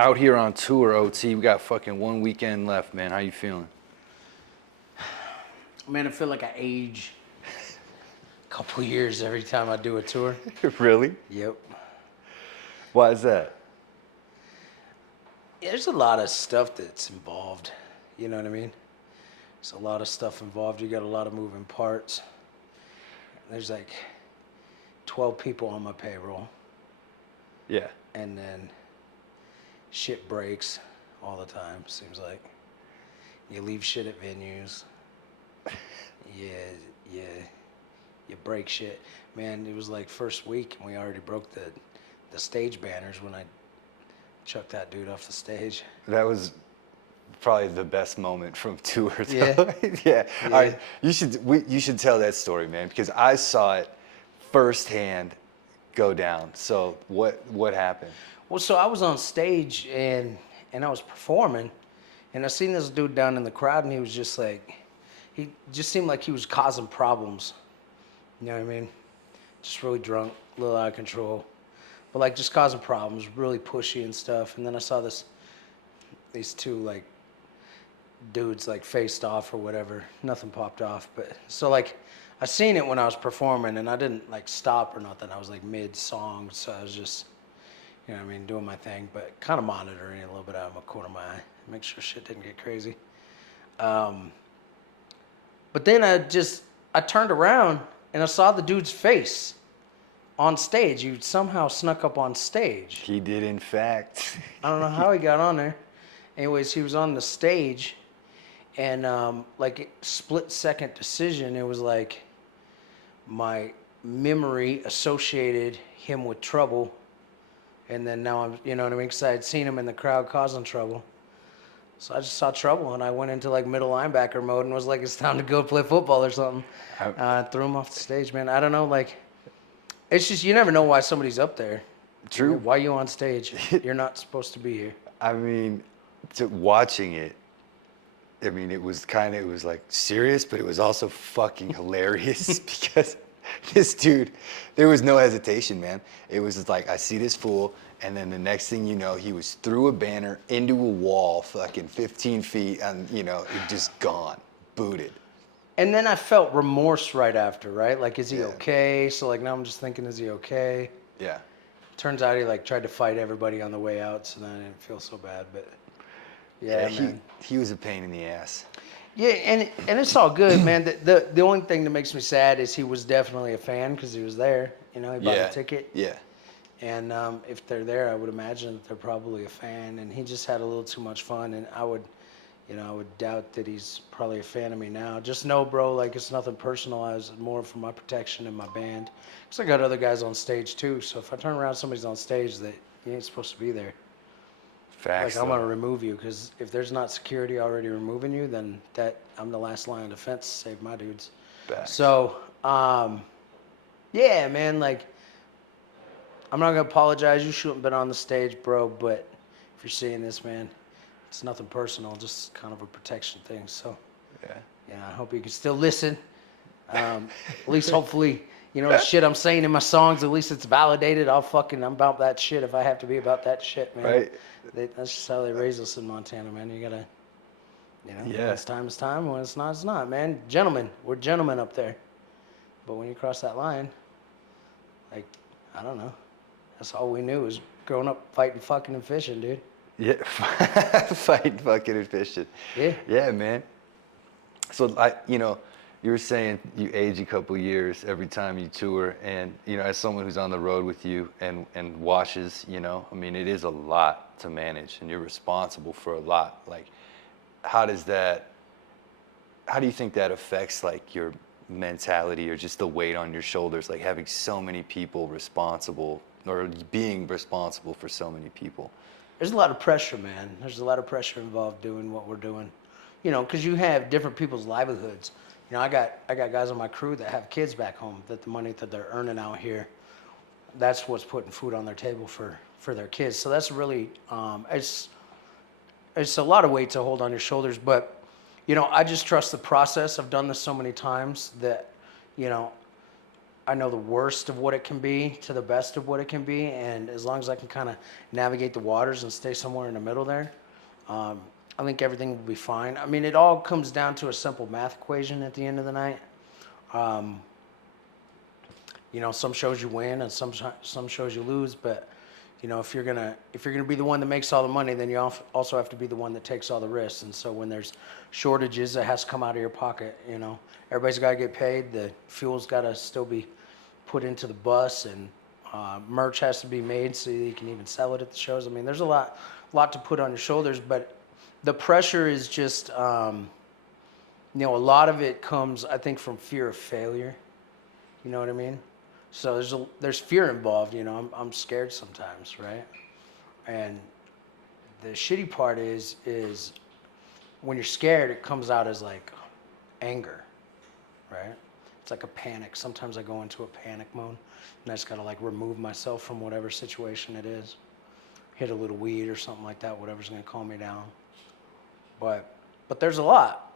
Out here on tour, OT, we got fucking 1 weekend left, man. How you feeling? Man, I feel like I age a couple years every time I do a tour. Really? Yep. Why is that? There's a lot of stuff that's involved. You know what I mean? There's a lot of stuff involved. You got a lot of moving parts. There's like 12 people on my payroll. Yeah. And then shit breaks all the time, seems like. You leave shit at venues. You break shit. Man, it was like first week and we already broke the stage banners when I chucked that dude off the stage. That was probably the best moment from tour. Yeah. Yeah. All right. You should tell that story, man, because I saw it firsthand go down. So what happened? Well, so I was on stage and I was performing, and I seen this dude down in the crowd, and he was just like, he just seemed like he was causing problems. You know what I mean? Just really drunk, a little out of control, but like just causing problems, really pushy and stuff. And then I saw these two like dudes like faced off or whatever. Nothing popped off, but so like I seen it when I was performing, and I didn't like stop or nothing. I was like mid song, so I was just, you know what I mean, doing my thing, but kind of monitoring it a little bit out of my corner of my eye, make sure shit didn't get crazy. But then I turned around and I saw the dude's face on stage. He somehow snuck up on stage. He did, in fact. I don't know how he got on there. Anyways, he was on the stage, and like split second decision, it was like my memory associated him with trouble. And then now I'm, you know what I mean? Because I had seen him in the crowd causing trouble. So I just saw trouble, and I went into like middle linebacker mode and was like, it's time to go play football or something. Threw him off the stage, man. I don't know, like, it's just, you never know why somebody's up there. True. Why you on stage? You're not supposed to be here. I mean, watching it, I mean, it was like serious, but it was also fucking hilarious because this dude, there was no hesitation, man. It was just like, I see this fool, and then the next thing you know, he was through a banner into a wall, fucking 15 feet, and it just gone, booted. And then I felt remorse right after, right? Like, is he okay? So like now I'm just thinking, is he okay? Yeah. Turns out he like tried to fight everybody on the way out, so then I didn't feel so bad. But yeah, man. He was a pain in the ass. Yeah, and it's all good, man. The only thing that makes me sad is he was definitely a fan because he was there. You know, he bought a ticket. Yeah. And if they're there, I would imagine that they're probably a fan. And he just had a little too much fun. And I would doubt that he's probably a fan of me now. Just know, bro, like it's nothing personal. I was more for my protection and my band. Because I got other guys on stage too. So if I turn around, somebody's on stage that you ain't supposed to be there. Facts. Like, I'm going to remove you, because if there's not security already removing you, then I'm the last line of defense to save my dudes. Facts. So, yeah, man, like, I'm not going to apologize. You shouldn't have been on the stage, bro, but if you're seeing this, man, it's nothing personal, just kind of a protection thing. So, yeah, I hope you can still listen. At least, hopefully, the shit I'm saying in my songs, at least it's validated. I'm about that shit if I have to be about that shit, man. Right. That's just how they raise us in Montana, man. You gotta, when it's time, it's time. When it's not, man. Gentlemen, we're gentlemen up there. But when you cross that line, like, I don't know. That's all we knew was growing up fighting, fucking, and fishing, dude. Yeah, fighting, fucking, and fishing. Yeah. Yeah, man. So, you were saying you age a couple years every time you tour, and as someone who's on the road with you and watches, I mean, it is a lot to manage, and you're responsible for a lot. Like, how do you think that affects like your mentality or just the weight on your shoulders, like having so many people responsible or being responsible for so many people? There's a lot of pressure, man. There's a lot of pressure involved doing what we're doing, because you have different people's livelihoods. I got guys on my crew that have kids back home, that the money that they're earning out here, that's what's putting food on their table for their kids. So that's really, it's a lot of weight to hold on your shoulders. But, I just trust the process. I've done this so many times that, I know the worst of what it can be to the best of what it can be, and as long as I can kind of navigate the waters and stay somewhere in the middle there, um, I think everything will be fine. I mean, it all comes down to a simple math equation at the end of the night. Um, some shows you win and some shows you lose, but if you're gonna be the one that makes all the money, then you also have to be the one that takes all the risks. And so when there's shortages, it has to come out of your pocket. Everybody's got to get paid. The fuel's got to still be put into the bus, and merch has to be made so you can even sell it at the shows. I mean, there's a lot to put on your shoulders, but the pressure is just, a lot of it comes, I think, from fear of failure. You know what I mean? So there's fear involved. I'm scared sometimes, right? And the shitty part is when you're scared, it comes out as like anger, right? It's like a panic. Sometimes I go into a panic mode, and I just gotta like remove myself from whatever situation it is. Hit a little weed or something like that, whatever's gonna calm me down. But there's a lot.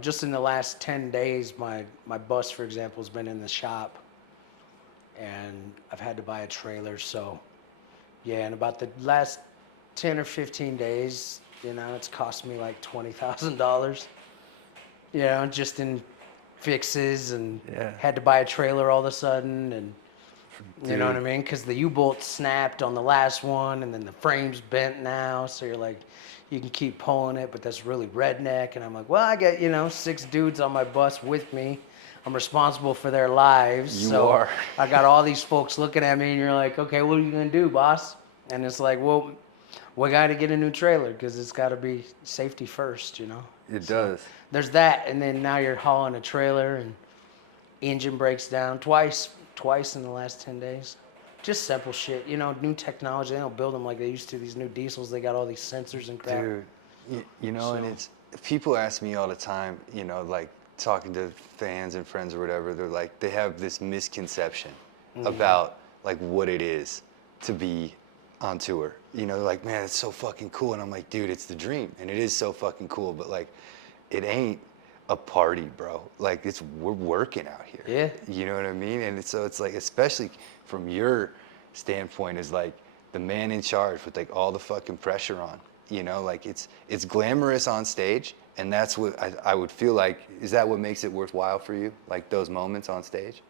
Just in the last 10 days, my bus, for example, has been in the shop, and I've had to buy a trailer. So, yeah, in about the last 10 or 15 days, it's cost me like $20,000, just in fixes, and Yeah. had to buy a trailer all of a sudden, and you know what I Dude. mean? Because the U-bolt snapped on the last one, and then the frame's bent now, so you're like, you can keep pulling it, but that's really redneck. And I'm like, well, I got, 6 dudes on my bus with me. I'm responsible for their lives. You so are. I got all these folks looking at me, and you're like, okay, what are you going to do, boss? And it's like, well, we got to get a new trailer because it's got to be safety first, It So does. there's that, and then now you're hauling a trailer, and engine breaks down twice in the last 10 days. Just simple shit, new technology. They don't build them like they used to. These new diesels, they got all these sensors and crap. Dude, and So- it's people ask me all the time, like talking to fans and friends or whatever, they're like, they have this misconception about like what it is to be on tour. Like, man, it's so fucking cool. And I'm like, dude, it's the dream. And it is so fucking cool, but like, it ain't a party, bro. Like, we're working out here. Yeah. You know what I mean? And so it's like, especially from your standpoint, is like the man in charge with like all the fucking pressure on. Like it's glamorous on stage, and that's what I would feel like. Is that what makes it worthwhile for you? Like those moments on stage?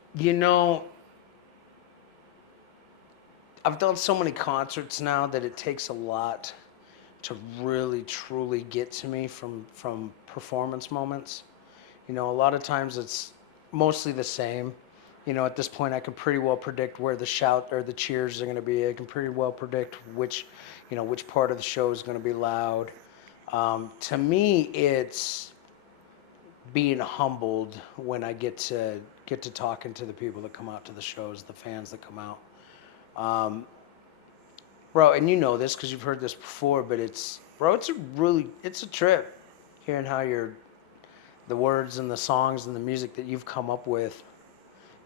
I've done so many concerts now that it takes a lot to really truly get to me from performance moments. A lot of times it's mostly the same. At this point, I can pretty well predict where the shout or the cheers are going to be. I can pretty well predict which part of the show is going to be loud. To me, it's being humbled when I get to talking to the people that come out to the shows, the fans that come out. Bro, and you know this because you've heard this before, but it's a trip hearing how the words and the songs and the music that you've come up with,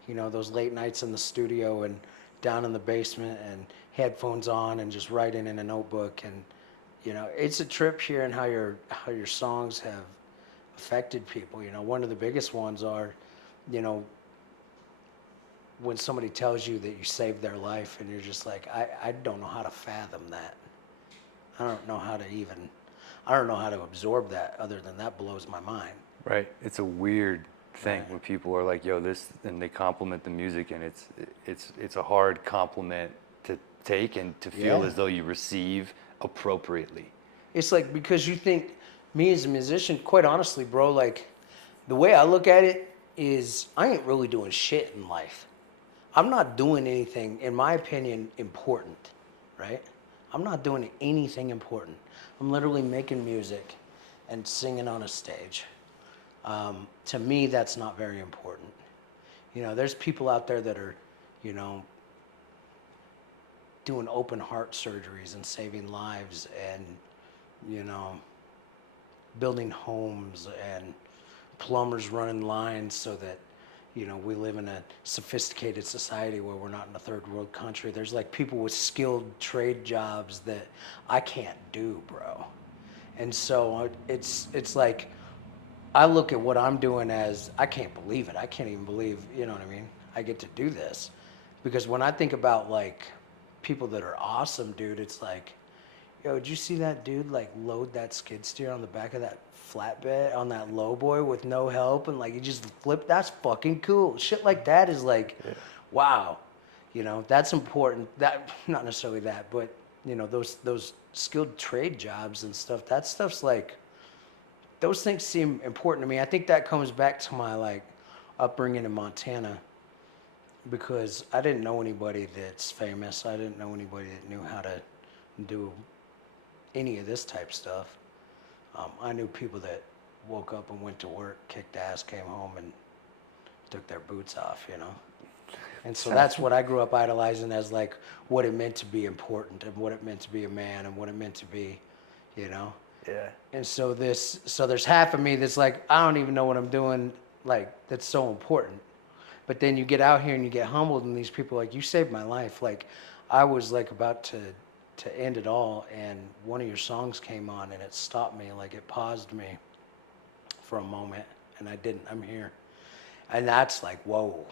those late nights in the studio and down in the basement and headphones on and just writing in a notebook. And, it's a trip hearing how your songs have affected people. One of the biggest ones are, when somebody tells you that you saved their life, and you're just like, I don't know how to fathom that. I don't know how to absorb that, other than that blows my mind. Right. It's a weird thing Right. when people are like, "Yo, this," and they compliment the music, and it's a hard compliment to take and to feel Yeah. as though you receive appropriately. It's like, because you think, me as a musician, quite honestly, bro, like, the way I look at it is I ain't really doing shit in life. I'm not doing anything, in my opinion, important, right? I'm not doing anything important. I'm literally making music and singing on a stage. To me, that's not very important. There's people out there that are, doing open heart surgeries and saving lives, and, building homes, and plumbers running lines so that, we live in a sophisticated society where we're not in a third world country. There's like people with skilled trade jobs that I can't do, bro. And so it's like, I look at what I'm doing as, I can't believe it. I can't even believe, you know what I mean? I get to do this. Because when I think about like people that are awesome, dude, it's like, yo, did you see that dude like load that skid steer on the back of that flatbed on that lowboy with no help and like he just flipped? That's fucking cool. Shit like that is like, wow, you know, that's important. That not necessarily that, but you know, those skilled trade jobs and stuff. That stuff's like, those things seem important to me. I think that comes back to my like upbringing in Montana because I didn't know anybody that's famous. I didn't know anybody that knew how to do any of this type stuff. I knew people that woke up and went to work, kicked ass, came home, and took their boots off, you know? And so that's what I grew up idolizing as like what it meant to be important and what it meant to be a man and what it meant to be, you know? Yeah. And so there's half of me that's like, I don't even know what I'm doing, like, that's so important. But then you get out here and you get humbled and these people are like, you saved my life. Like, I was like about to end it all and one of your songs came on and it stopped me, like it paused me for a moment and I didn't, I'm here. And that's like, whoa.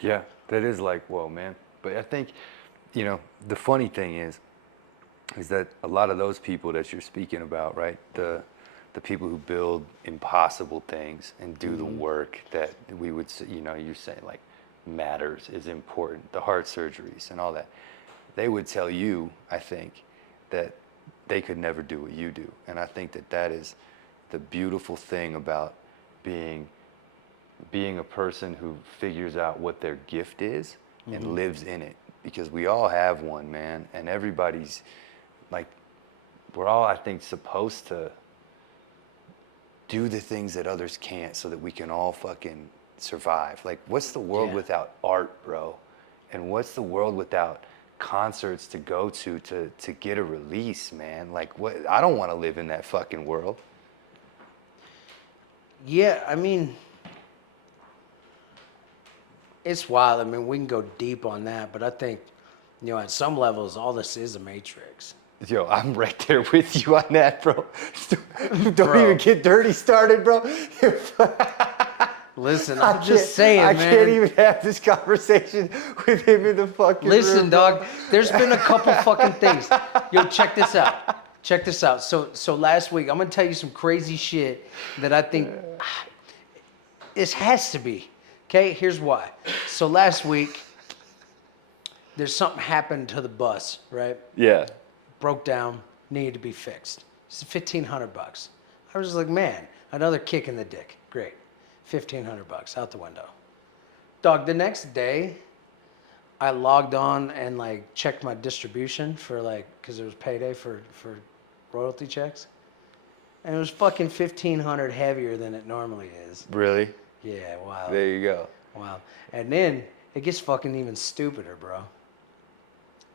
Yeah, that is like, whoa, man. But I think, you know, the funny thing is that a lot of those people that you're speaking about, right? The people who build impossible things and do the work that we would, you know, you're saying like matters, is important, the heart surgeries and all that. They would tell you, I think, that they could never do what you do. And I think that that is the beautiful thing about being a person who figures out what their gift is and lives in it. Because we all have one, man. And everybody's like, we're all, I think, supposed to do the things that others can't so that we can all fucking survive. Like, what's the world without art, bro? And what's the world without concerts to go to get a release, man? Like, what? I don't want to live in that fucking world. Yeah, I mean, it's wild. I mean, we can go deep on that, but I think, you know, at some levels, all this is a matrix. Yo, I'm right there with you on that, bro. Don't Bro. even get dirty started, bro. Listen, I'm just saying, I man. can't even have this conversation with him in the fucking Listen, room, dog, bro. there's been a couple fucking things. Yo, check this out. Check this out. So last week, I'm going to tell you some crazy shit that I think this has to be. Okay, here's why. So last week, there's something happened to the bus, right? Yeah. Broke down, needed to be fixed. It's $1,500. I was just like, man, another kick in the dick. Great. $1,500 out the window. Dog, the next day, I logged on and like checked my distribution for like, cause it was payday for royalty checks. And it was fucking 1,500 heavier than it normally is. Really? Yeah, wow. There you go. Wow. And then it gets fucking even stupider, bro.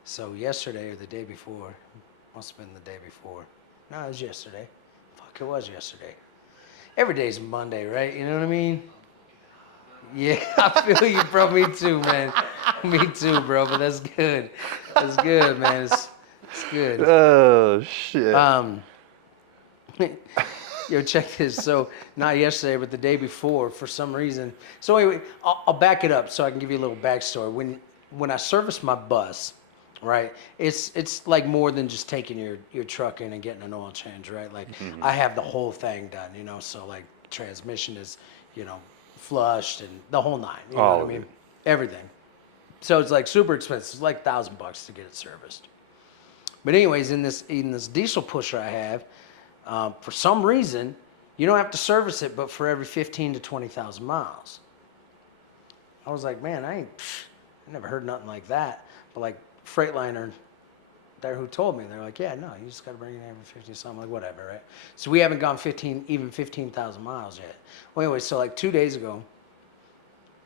So yesterday or the day before, must have been the day before. No, it was yesterday. Fuck, it was yesterday. Every day's Monday, right? You know what I mean? Yeah, I feel you, bro. Me too, man. Me too, bro. But that's good. That's good, man. It's good. Oh, shit. Yo, check this. So not yesterday, but the day before, for some reason. So anyway, I'll back it up so I can give you a little backstory. When I service my bus, right, it's like more than just taking your truck in and getting an oil change, right? Like I have the whole thing done, you know. So like transmission is, you know, flushed and the whole nine. You know All what I of mean? it. Everything. So it's like super expensive. It's like $1,000 to get it serviced. But anyways, in this diesel pusher I have, for some reason, you don't have to service it, but for every 15 to 20,000 miles. I was like, man, I never heard nothing like that. But like Freightliner, there who told me, they're like, yeah, no, you just got to bring it every 50 something, like whatever, right? So we haven't gone 15,000 miles yet. Well, anyway, so like 2 days ago,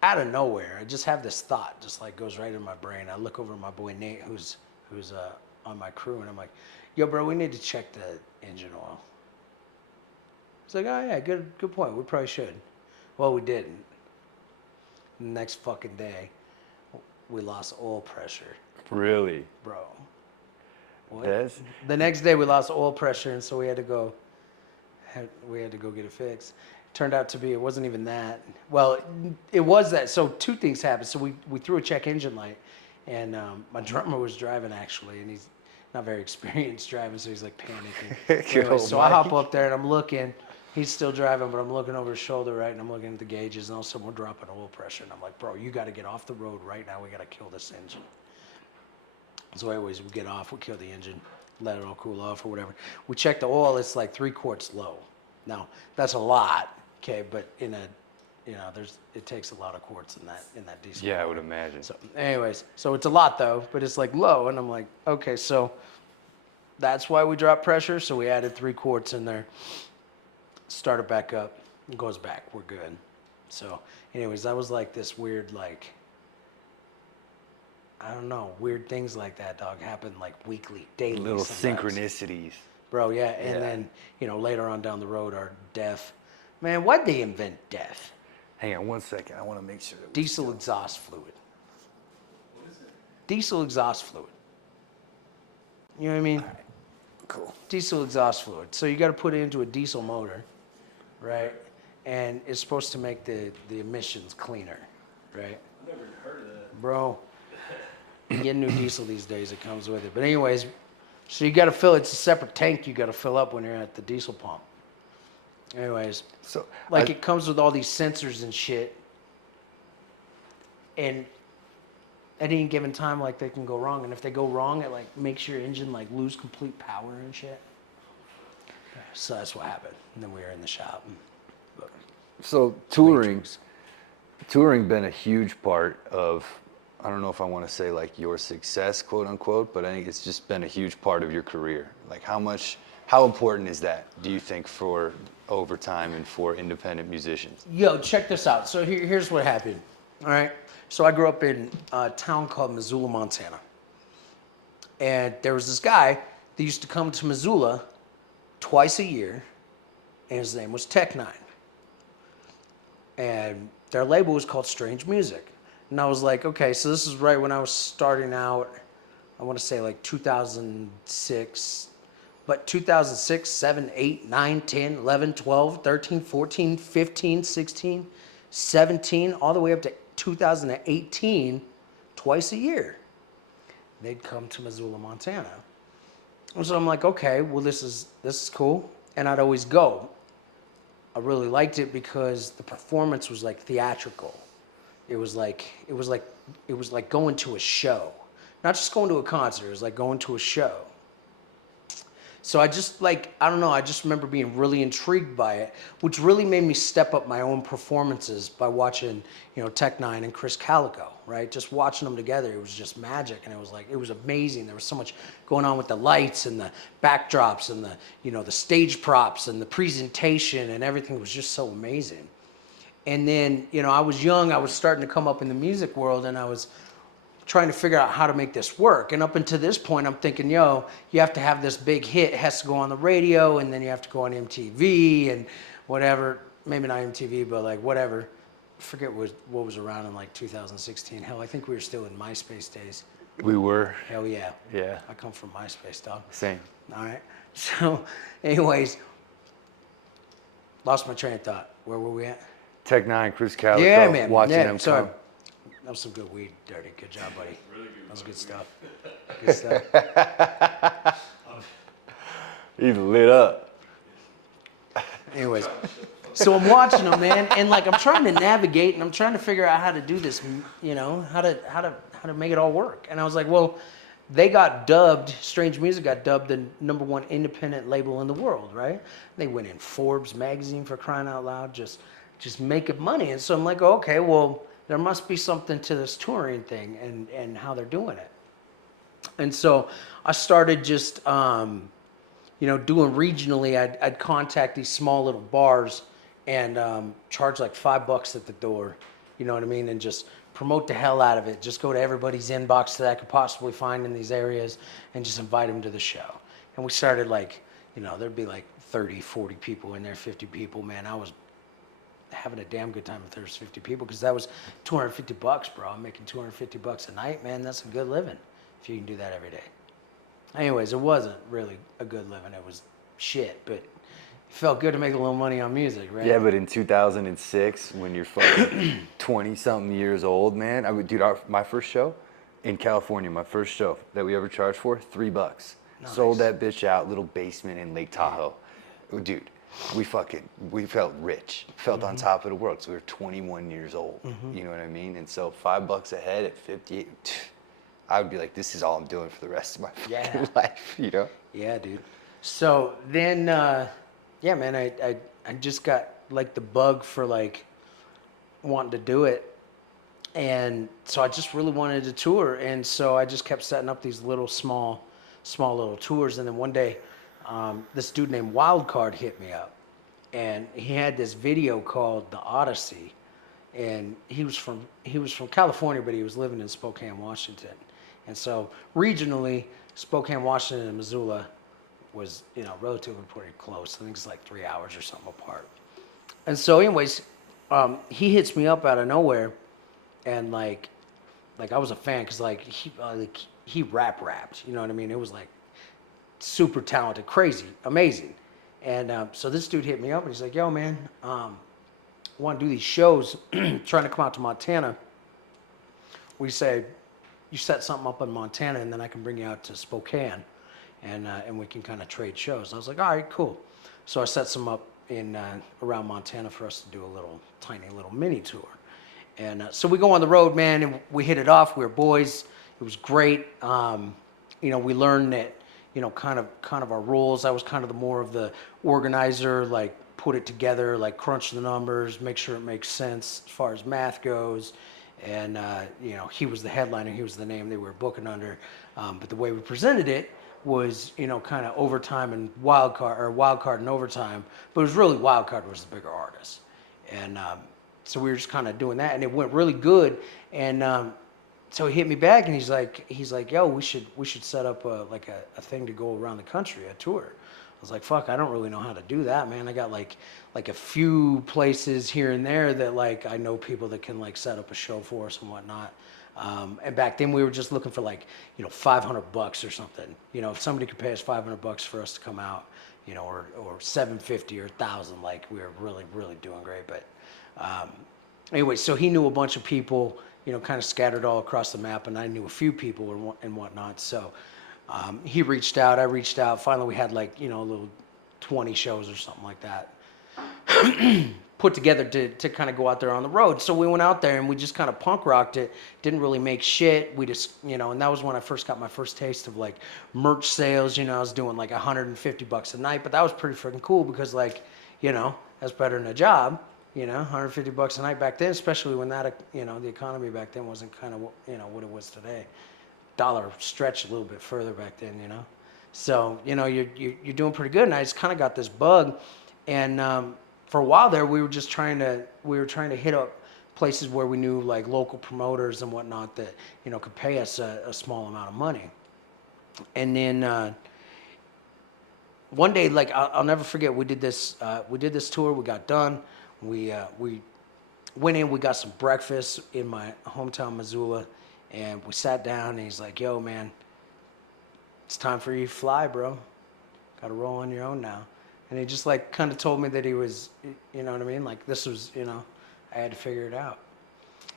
out of nowhere, I just have this thought, just like goes right in my brain. I look over at my boy Nate, who's on my crew, and I'm like, yo, bro, we need to check the engine oil. He's like, oh yeah, good point. We probably should. Well, we didn't. The next fucking day, we lost oil pressure, Really? bro. What? That's... The next day we lost oil pressure, and so we had to go get it fixed. Turned out to be, it wasn't even that. Well, it was that. So two things happened. So we threw a check engine light, and my drummer was driving actually, and he's not very experienced driving, so he's like panicking. Good Anyway, old so I hop Mike. up there and I'm looking. He's still driving, but I'm looking over his shoulder, right, and I'm looking at the gauges, and all of a sudden we're dropping oil pressure, and I'm like, bro, you got to get off the road right now. We got to kill this engine. So anyways, we get off, we kill the engine, let it all cool off or whatever. We check the oil, it's like 3 quarts low. Now, that's a lot, okay, but in a, it takes a lot of quarts in that diesel. Yeah, I would imagine. So anyways, so it's a lot though, but it's like low, and I'm like, okay, so that's why we dropped pressure, so we added 3 quarts in there, start it back up, it goes back, we're good. So anyways, that was like this weird, like, I don't know, weird things like that, dog, happen like weekly, daily. Little sometimes. synchronicities. Bro, yeah, and then, later on down the road, our death. Man, why'd they invent death? Hang on 1 second. I want to make sure that Diesel exhaust fluid. Diesel exhaust fluid. You know what I mean? cool. Diesel exhaust fluid. So you got to put it into a diesel motor, right? And it's supposed to make the emissions cleaner, right? I've never heard of that. Bro, you get a new diesel these days, it comes with it. But anyways, so you got to fill, it's a separate tank you got to fill up when you're at the diesel pump. Anyways, So like it comes with all these sensors and shit. And at any given time, like they can go wrong. And if they go wrong, it like makes your engine like lose complete power and shit. So that's what happened. And then we were in the shop. So touring been a huge part of, I don't know if I want to say like your success, quote unquote, but I think it's just been a huge part of your career. Like how important is that, do you think, for overtime and for independent musicians? Yo, check this out. So here's what happened. All right. So I grew up in a town called Missoula, Montana. And there was this guy that used to come to Missoula twice a year, and his name was Tech Nine. And their label was called Strange Music. And I was like, okay, so this is right when I was starting out, I want to say like 2006, but 2006, 7, 8, 9, 10, 11, 12, 13, 14, 15, 16, 17, all the way up to 2018, twice a year. They'd come to Missoula, Montana. And so I'm like, okay, well, this is cool. And I'd always go. I really liked it because the performance was like theatrical. It was like going to a show. Not just going to a concert, it was like going to a show. So I just I don't know, I just remember being really intrigued by it, which really made me step up my own performances by watching, Tech Nine and Chris Calico, right? Just watching them together, it was just magic, and it was amazing. There was so much going on with the lights and the backdrops and the stage props and the presentation, and everything was just so amazing. And then, I was young, I was starting to come up in the music world, and I was trying to figure out how to make this work. And up until this point, I'm thinking, you have to have this big hit. It has to go on the radio, and then you have to go on MTV and whatever. Maybe not MTV, but like whatever. I forget what was around in like 2016. Hell, I think we were still in MySpace days. We were. Hell yeah. Yeah. I come from MySpace, dog. Same. All right. So, anyways, lost my train of thought. Where were we at? Tech Nine, Chris Calico, Yeah, man. watching Yeah, them sorry. come. That was some good weed, Dirty. Good job, buddy. Really good. That was good stuff. Good stuff. He's lit up. Anyways, so I'm watching them, man, and like I'm trying to navigate, and I'm trying to figure out how to do this, how to make it all work. And I was like, well, they got dubbed. Strange Music got dubbed the #1 independent label in the world, right? They went in Forbes magazine, for crying out loud, just making money. And so I'm like, okay, well, there must be something to this touring thing and how they're doing it. And so I started just, doing regionally. I'd contact these small little bars and charge like $5 at the door, you know what I mean? And just promote the hell out of it. Just go to everybody's inbox that I could possibly find in these areas and just invite them to the show. And we started there'd be like 30, 40 people in there, 50 people, man. I was having a damn good time if there was 50 people, because that was $250, bro. I'm making $250 a night, man. That's a good living if you can do that every day. Anyways, it wasn't really a good living. It was shit, but Felt good to make a little money on music, right? Yeah, but in 2006, when you're fucking 20-something years old, man, dude, my first show in California, my first show that we ever charged for, $3. Nice. Sold that bitch out, little basement in Lake Tahoe. Dude, we felt rich, felt on top of the world. So we were 21 years old, you know what I mean? And so $5 a head at 58, I would be like, this is all I'm doing for the rest of my fucking life, you know? Yeah, dude. So then, yeah, man, I just got like the bug for like wanting to do it. And so I just really wanted to tour. And so I just kept setting up these little small little tours. And then one day, this dude named Wildcard hit me up. And he had this video called The Odyssey. And he was from California, but he was living in Spokane, Washington. And so regionally, Spokane, Washington, and Missoula was, you know, relatively pretty close. I think it's like 3 hours or something apart. And so, anyways, he hits me up out of nowhere, and like I was a fan because he rapped. You know what I mean? It was like super talented, crazy, amazing. And so this dude hit me up and he's like, "Yo, man, want to do these shows? Trying to come out to Montana. We say you set something up in Montana, and then I can bring you out to Spokane, and we can kind of trade shows." I was like, "All right, cool." So I set some up in around Montana for us to do a tiny little mini tour. And so we go on the road, man, and we hit it off. We were boys. It was great. You know, we learned that, you know, kind of our roles. I was kind of the more of the organizer, like put it together, like crunch the numbers, make sure it makes sense as far as math goes. And, you know, he was the headliner. He was the name they were booking under. But the way we presented it was, you know, kind of overtime and wild card and overtime. But it was really wild card was the bigger artist. And so we were just kind of doing that, and it went really good. And so he hit me back, and he's like, "Yo, we should set up a thing to go around the country, a tour." I was like, "Fuck, I don't really know how to do that, man. I got like a few places here and there that like I know people that can like set up a show for us and whatnot." And back then we were just looking for like, you know, $500 or something. You know, if somebody could pay us $500 for us to come out, you know, or $750 or $1,000, like we were really doing great. But anyway, so he knew a bunch of people, you know, kind of scattered all across the map, and I knew a few people and whatnot. So he reached out, I reached out. Finally, we had like, you know, a little 20 shows or something like that put together to kind of go out there on the road. So we went out there and we just kind of punk rocked it. Didn't really make shit. We just, you know, and that was when I first got my first taste of like merch sales. You know, I was doing like $150 a night, but that was pretty freaking cool because like, you know, that's better than a job. You know, $150 a night back then, especially when that, you know, the economy back then wasn't kind of, you know, what it was today. Dollar stretched a little bit further back then, you know. So, you know, you're doing pretty good. And I just kind of got this bug, and for a while there, we were trying to hit up places where we knew like local promoters and whatnot that, you know, could pay us a small amount of money. And then one day, like I'll never forget, we did this tour. We got done. We went in. We got some breakfast in my hometown, Missoula, and we sat down. And he's like, "Yo, man, it's time for you to fly, bro. Got to roll on your own now." And he just like kind of told me that he was, you know what I mean? Like this was, you know, I had to figure it out.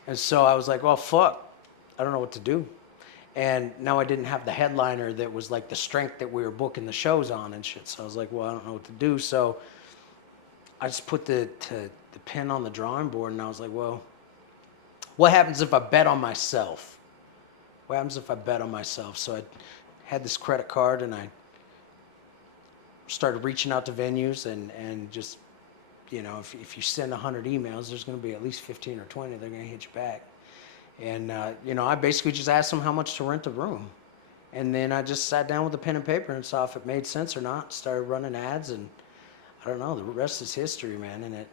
And so I was like, well, fuck, I don't know what to do. And now I didn't have the headliner that was like the strength that we were booking the shows on and shit. So I was like, well, I don't know what to do. So I just put the pen on the drawing board, and I was like, well, what happens if I bet on myself? What happens if I bet on myself? So I had this credit card, and I started reaching out to venues and just, you know, if you send 100 emails, there's going to be at least 15 or 20 they're going to hit you back. And, you know, I basically just asked them how much to rent a room. And then I just sat down with a pen and paper and saw if it made sense or not, started running ads, and I don't know, the rest is history, man. And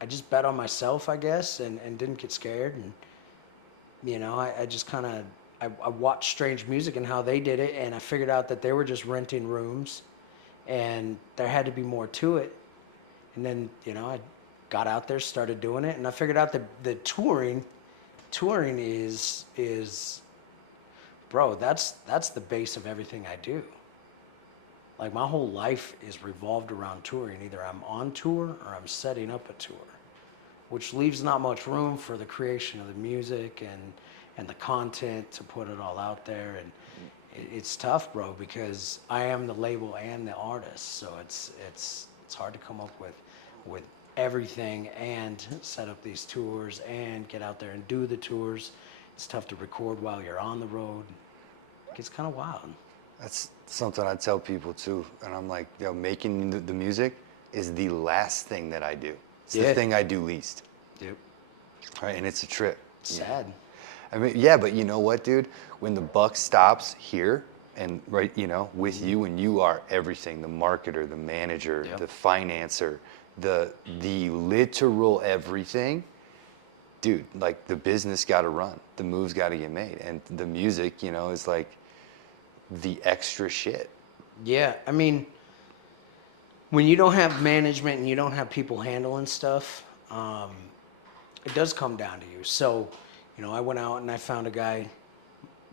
I just bet on myself, I guess, and didn't get scared. And, you know, I just kind of, I watched Strange Music and how they did it, and I figured out that they were just renting rooms, and there had to be more to it. And then, you know, I got out there, started doing it, and I figured out that the touring is, bro, that's the base of everything I do. Like my whole life is revolved around touring. Either I'm on tour or I'm setting up a tour, which leaves not much room for the creation of the music and the content to put it all out there. And it's tough, bro, because I am the label and the artist, so it's hard to come up with everything and set up these tours and get out there and do the tours. It's tough to record while you're on the road. It gets kind of wild. That's something I tell people too, and I'm like, yo, making the music is the last thing that I do. It's the thing I do least. Yep. Right, and it's a trip. Sad. I mean, yeah, but you know what, dude? When the buck stops here, and right, with you, and you are everything, the marketer, the manager, the financer, the literal everything, dude, like the business got to run, the moves got to get made, and the music, is like the extra shit. Yeah, I mean, when you don't have management and you don't have people handling stuff, it does come down to you. So, I went out and I found a guy,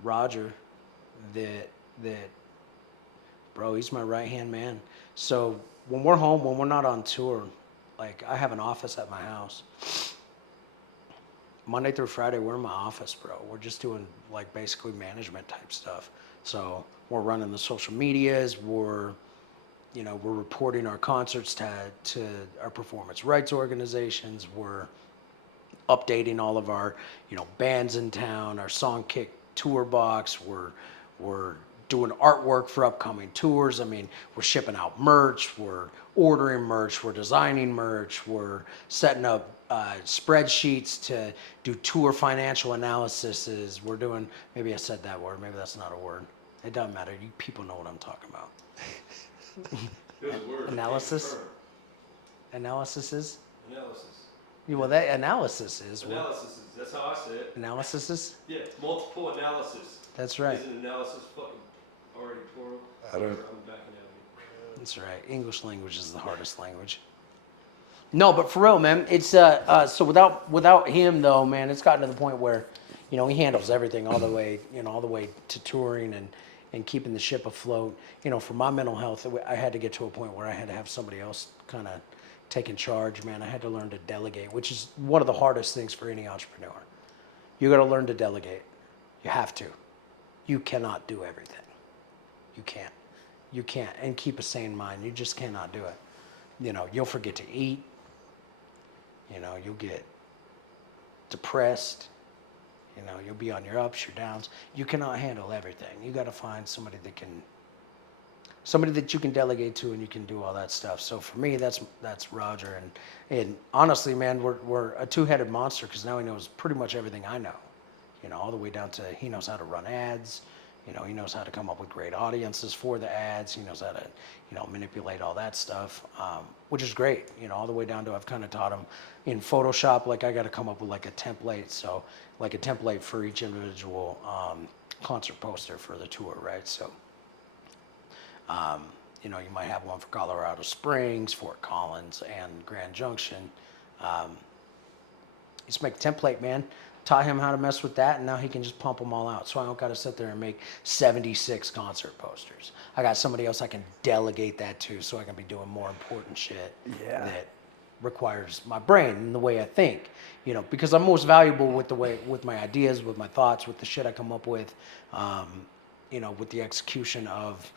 Roger, that bro, he's my right-hand man. So when we're home, when we're not on tour, like I have an office at my house. Monday through Friday, we're in my office, bro. We're just doing like basically management type stuff. So we're running the social medias. We're reporting our concerts to our performance rights organizations. We're updating all of our, bands in town, our song kick tour box. We're doing artwork for upcoming tours. I mean, we're shipping out merch. We're ordering merch. We're designing merch. We're setting up spreadsheets to do tour financial analyses. We're doing, maybe I said that word. Maybe that's not a word. It doesn't matter. You people know what I'm talking about. Analysis? Analysis is? Analysis. Yeah, well, that analysis is. Analysis is. That's how I say it. Analysis is? Yeah, multiple analysis. That's right. Isn't analysis fucking already plural? I don't. I'm backing out. That's right. English language is the hardest language. No, but for real, man, it's so without him though, man, it's gotten to the point where, he handles everything all the way to touring and keeping the ship afloat. For my mental health, I had to get to a point where I had to have somebody else kind of taking charge, man. I had to learn to delegate, which is one of the hardest things for any entrepreneur. You got to learn to delegate. You have to. You cannot do everything. You can't. You can't. And keep a sane mind. You just cannot do it. You'll forget to eat. You'll get depressed. You'll be on your ups, your downs. You cannot handle everything. You got to find somebody that you can delegate to, and you can do all that stuff. So for me, that's Roger. And honestly, man, we're a two-headed monster because now he knows pretty much everything I know. All the way down to he knows how to run ads. He knows how to come up with great audiences for the ads. He knows how to, manipulate all that stuff, which is great. All the way down to I've kind of taught him in Photoshop, like I got to come up with like a template. So like a template for each individual concert poster for the tour, right? So, you might have one for Colorado Springs, Fort Collins, and Grand Junction. Just make a template, man. Taught him how to mess with that, and now he can just pump them all out. So I don't got to sit there and make 76 concert posters. I got somebody else I can delegate that to, so I can be doing more important shit that requires my brain and the way I think. Because I'm most valuable with my ideas, with my thoughts, with the shit I come up with, with the execution of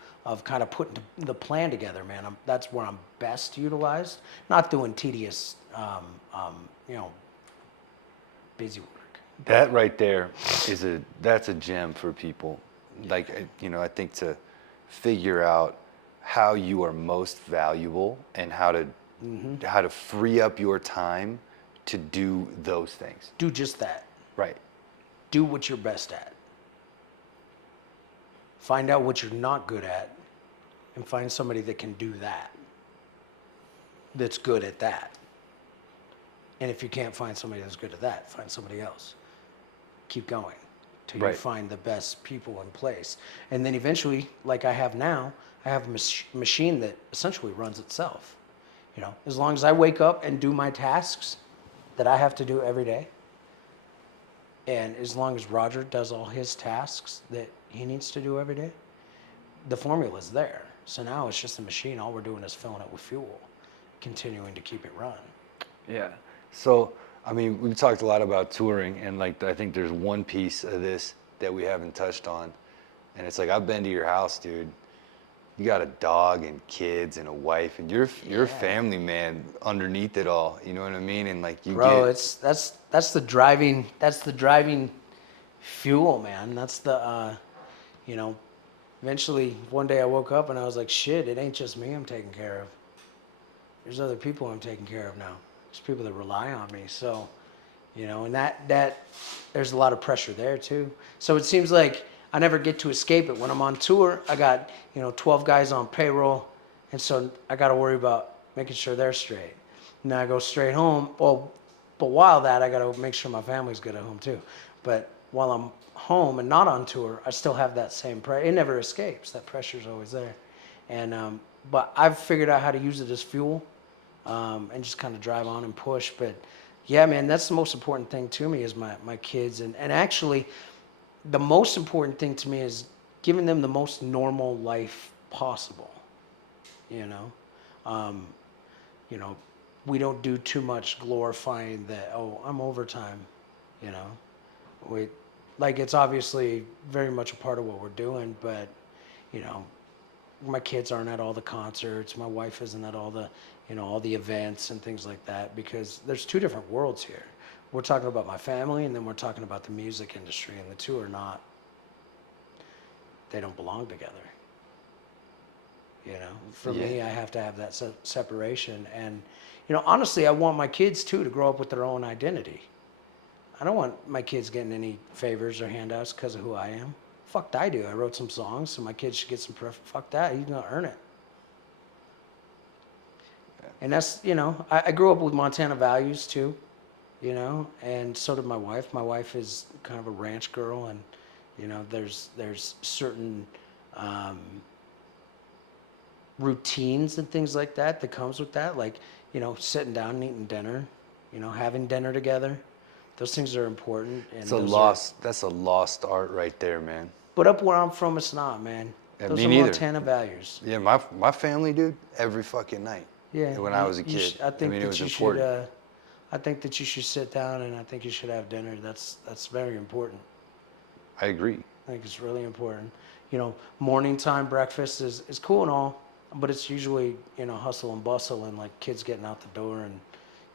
kind of putting the plan together, man. That's where I'm best utilized. Not doing tedious, busy work. That right there that's a gem for people. Like, I think to figure out how you are most valuable and how to free up your time to do those things. Do just that. Right. Do what you're best at. Find out what you're not good at and find somebody that can do that. That's good at that. And if you can't find somebody that's good at that, find somebody else. Keep going till you find the best people in place. And then eventually, like I have now, I have a machine that essentially runs itself. As long as I wake up and do my tasks that I have to do every day, and as long as Roger does all his tasks that he needs to do every day, the formula's there. So now it's just a machine. All we're doing is filling it with fuel, continuing to keep it run. Yeah. So, I mean, we've talked a lot about touring, and like, I think there's one piece of this that we haven't touched on, and it's like, I've been to your house, dude. You got a dog and kids and a wife, and you're a Yeah. family man underneath it all. You know what I mean? And like, you Bro, get that's the driving fuel, man. That's the you know, eventually one day I woke up and I was like, shit, it ain't just me I'm taking care of. There's other people I'm taking care of now. There's people that rely on me. So, and that there's a lot of pressure there too. So it seems like I never get to escape it. When I'm on tour, I got, 12 guys on payroll, and so I got to worry about making sure they're straight. Now I go straight home. Well, but while that, I got to make sure my family's good at home too. But while I'm home and not on tour, I still have that same pressure. It never escapes. That pressure's always there. And but I've figured out how to use it as fuel, and just kind of drive on and push. But yeah, man, that's the most important thing to me is my kids. And actually, the most important thing to me is giving them the most normal life possible. You know, um, you know, we don't do too much glorifying that. Oh, I'm overtime. You know, we like it's obviously very much a part of what we're doing, but you know, my kids aren't at all the concerts. My wife isn't at all the, all the events and things like that because there's two different worlds here. We're talking about my family, and then we're talking about the music industry, and the two are not. They don't belong together. For me, I have to have that separation, and honestly, I want my kids too to grow up with their own identity. I don't want my kids getting any favors or handouts because of who I am. Fuck, I do. I wrote some songs, so my kids should get some fuck that. He's gonna earn it. And that's, I grew up with Montana values too, and so did my wife. My wife is kind of a ranch girl, and there's certain routines and things like that comes with that, like sitting down and eating dinner, having dinner together. Those things are important. And that's a lost art right there, man. But up where I'm from, it's not, man. Yeah, Those me are neither. Montana values. Yeah, my family, dude, every fucking night. Yeah. When I was a kid, I think it that was you important. should. I think that you should sit down, and I think you should have dinner. That's very important. I agree. I think it's really important. Morning time breakfast is cool and all, but it's usually hustle and bustle and like kids getting out the door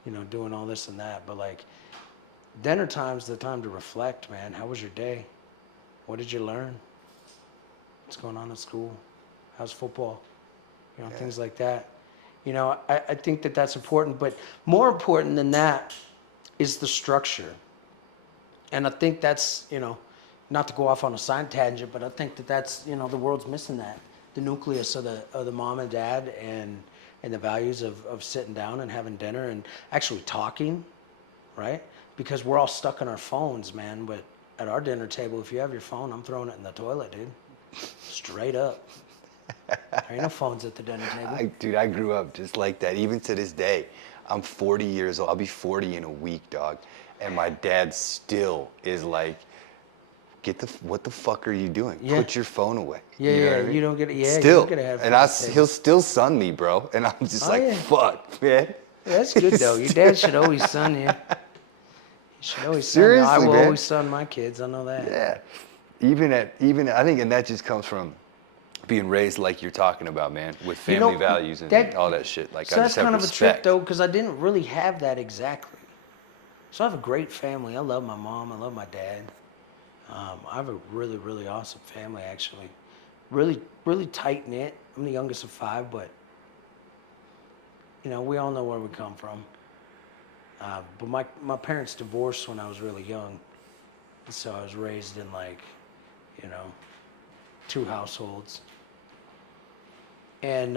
and doing all this and that. But like dinner time's the time to reflect, man. How was your day? What did you learn? What's going on at school? How's football? Things like that. I think that that's important, but more important than that is the structure. And I think that's, not to go off on a side tangent, but I think that that's, the world's missing that. The nucleus of the mom and dad and the values of sitting down and having dinner and actually talking, right? Because we're all stuck on our phones, man. But at our dinner table, if you have your phone, I'm throwing it in the toilet, dude. Straight up. There ain't no phones at the dinner table. Dude, I grew up just like that. Even to this day, I'm 40 years old. I'll be 40 in a week, dog. And my dad still is like, what the fuck are you doing? Yeah. Put your phone away. Yeah, you know yeah, what I mean? you don't get it. Yeah, Still. you don't get to have And food at the he'll table. still son me, bro. And I'm just like, yeah. fuck, man. Yeah, that's good though. Your dad should always son you. He should always son you. I Seriously, will man. always son my kids. I know that. Yeah. Even I think, and that just comes from being raised like you're talking about, man, with family values and all that shit. Like, So I that's just have kind of a trick respect. though, because I didn't really have that exactly. So I have a great family. I love my mom. I love my dad. I have a really, really awesome family, actually. Really, really tight knit. I'm the youngest of 5, but we all know where we come from. But my parents divorced when I was really young, so I was raised in like, 2 households. And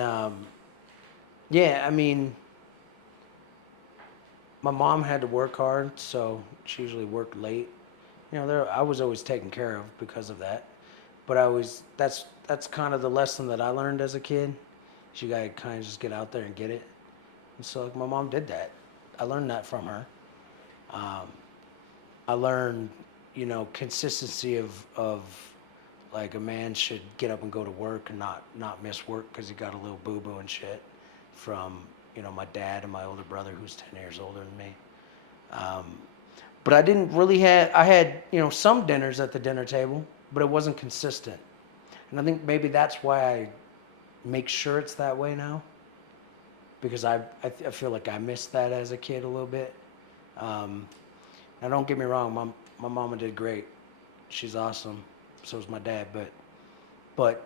yeah, I mean, my mom had to work hard, so she usually worked late. I was always taken care of because of that. But that's kind of the lesson that I learned as a kid. You gotta kind of just get out there and get it. And so like, my mom did that. I learned that from her. I learned, consistency of like a man should get up and go to work and not miss work because he got a little boo-boo and shit from, my dad and my older brother who's 10 years older than me. But I didn't really I had, some dinners at the dinner table, but it wasn't consistent. And I think maybe that's why I make sure it's that way now, because I feel like I missed that as a kid a little bit. Now don't get me wrong, my mama did great. She's awesome. So was my dad, but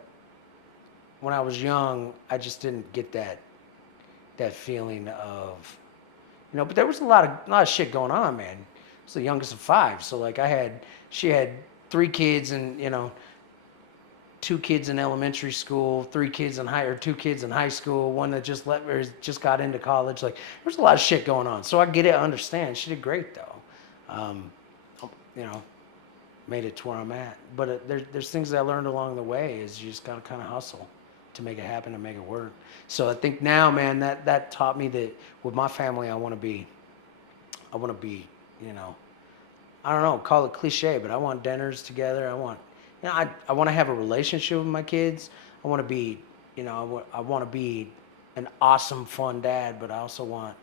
when I was young, I just didn't get that feeling of, but there was a lot of shit going on, man. I was the youngest of 5, so like she had 3 kids and 2 kids in elementary school, 2 kids in high school, one that just got into college. Like there's a lot of shit going on, so I get it, I understand. She did great though, made it to where I'm at. But there's things that I learned along the way is you just gotta kind of hustle to make it happen, to make it work. So I think now, man, that taught me that with my family, I want to be, I don't know, call it cliche, but I want dinners together. I want, I want to have a relationship with my kids. I want to be, I want to be an awesome, fun dad, but I also want,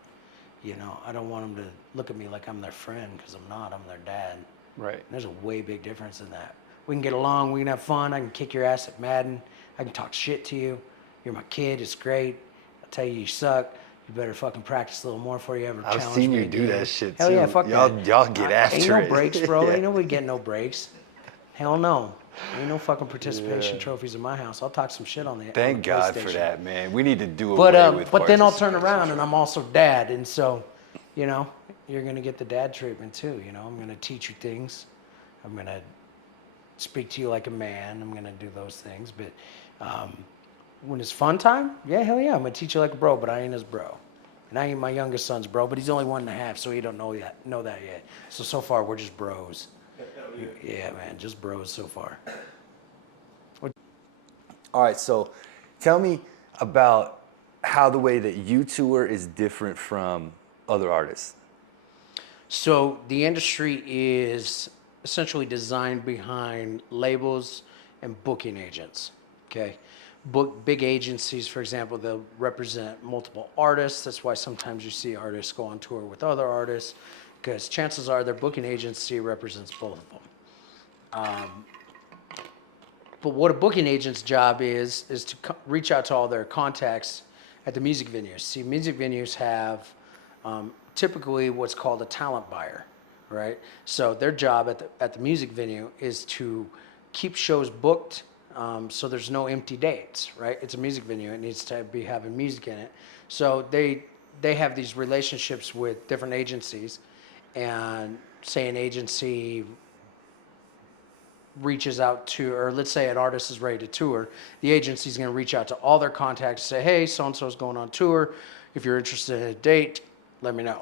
I don't want them to look at me like I'm their friend, because I'm not. I'm their dad. Right. And there's a way big difference in that. We can get along. We can have fun. I can kick your ass at Madden. I can talk shit to you. You're my kid. It's great. I'll tell you suck. You better fucking practice a little more before you ever challenge me. I've seen you again. do that shit too. Hell yeah, fuck y'all, that. Y'all get after ain't it. no breaks, bro. Yeah. Ain't nobody getting no breaks. Hell no. Ain't no fucking participation trophies in my house. I'll talk some shit on the Thank on the God for PlayStation. that, man. We need to do away But with but then I'll turn participation around and I'm also dad, and so, you're gonna get the dad treatment too. I'm gonna teach you things. I'm gonna speak to you like a man. I'm gonna do those things. But when it's fun time, yeah, hell yeah, I'm gonna teach you like a bro. But I ain't his bro, and I ain't my youngest son's bro. But he's only 1.5, so he don't know that yet. So far we're just bros. Yeah, man, just bros so far. All right, so tell me about how the way that you tour is different from other artists. So the industry is essentially designed behind labels and booking agents. Okay, big agencies, for example, they'll represent multiple artists. That's why sometimes you see artists go on tour with other artists, because chances are their booking agency represents both of them. But what a booking agent's job is to reach out to all their contacts at the music venues. See, music venues have typically what's called a talent buyer, right? So their job at the music venue is to keep shows booked, so there's no empty dates, right? It's a music venue. It needs to be having music in it. So they have these relationships with different agencies, and say an agency reaches out to, or let's say an artist is ready to tour, the agency's going to reach out to all their contacts and say, hey, so-and-so's going on tour. If you're interested in a date, let me know.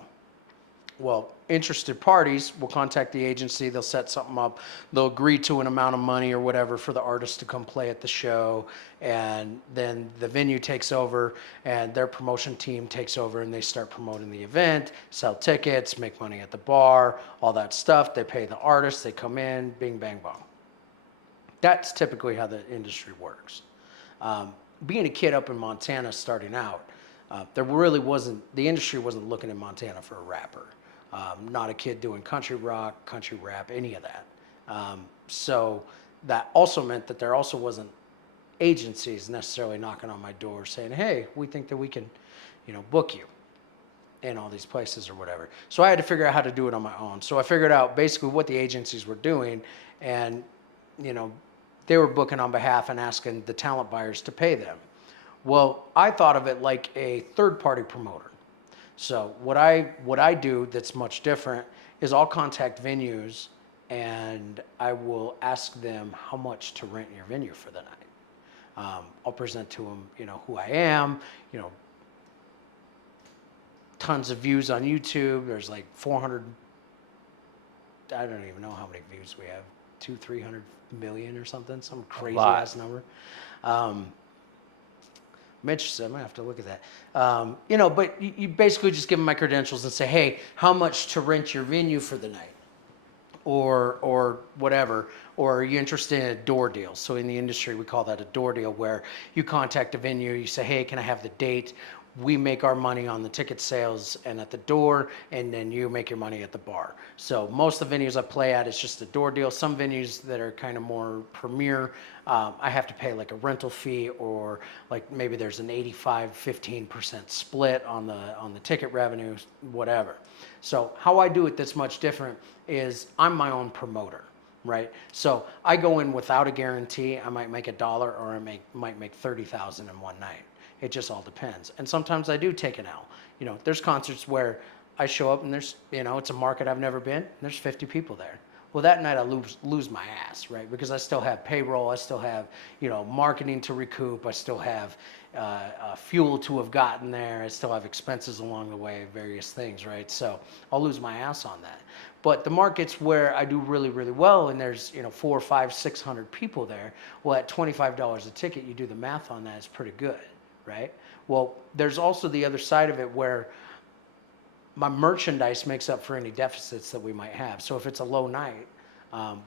Well, interested parties will contact the agency. They'll set something up. They'll agree to an amount of money or whatever for the artist to come play at the show. And then the venue takes over and their promotion team takes over, and they start promoting the event, sell tickets, make money at the bar, all that stuff. They pay the artist. They come in, bing, bang, bong. That's typically how the industry works. Being a kid up in Montana starting out, there really wasn't, the industry wasn't looking in Montana for a rapper. Not a kid doing country rock, country rap, any of that. So that also meant that there also wasn't agencies necessarily knocking on my door saying, hey, we think that we can, book you in all these places or whatever. So I had to figure out how to do it on my own. So I figured out basically what the agencies were doing, and, they were booking on behalf and asking the talent buyers to pay them. Well, I thought of it like a third-party promoter. So what I do that's much different is I'll contact venues and I will ask them how much to rent your venue for the night. I'll present to them, who I am, tons of views on YouTube. There's like 400, I don't even know how many views we have, 200-300 million or something, some crazy ass number. I'm interested. I might have to look at that. But you basically just give them my credentials and say, hey, how much to rent your venue for the night? or whatever, or are you interested in a door deal? So in the industry, we call that a door deal, where you contact a venue, you say, hey, can I have the date? We make our money on the ticket sales and at the door, and then you make your money at the bar. So most of the venues I play at, it's just a door deal. Some venues that are kind of more premier, I have to pay like a rental fee, or like maybe there's an 85-15% split on the ticket revenue, whatever. So how I do it that's much different is I'm my own promoter, right? So I go in without a guarantee. I might make $1 or might make 30,000 in one night. It just all depends. And sometimes I do take an L. You know, there's concerts where I show up and there's, you know, it's a market I've never been, and there's 50 people there. Well, that night I lose my ass, right? Because I still have payroll, I still have, you know, marketing to recoup, I still have fuel to have gotten there, I still have expenses along the way, various things, right? So I'll lose my ass on that. But the markets where I do really, really well, and there's, you know, 400, 500, 600 people there, well, at $25 a ticket, you do the math on that, it's pretty good, right? Well, there's also the other side of it where my merchandise makes up for any deficits that we might have. So if it's a low night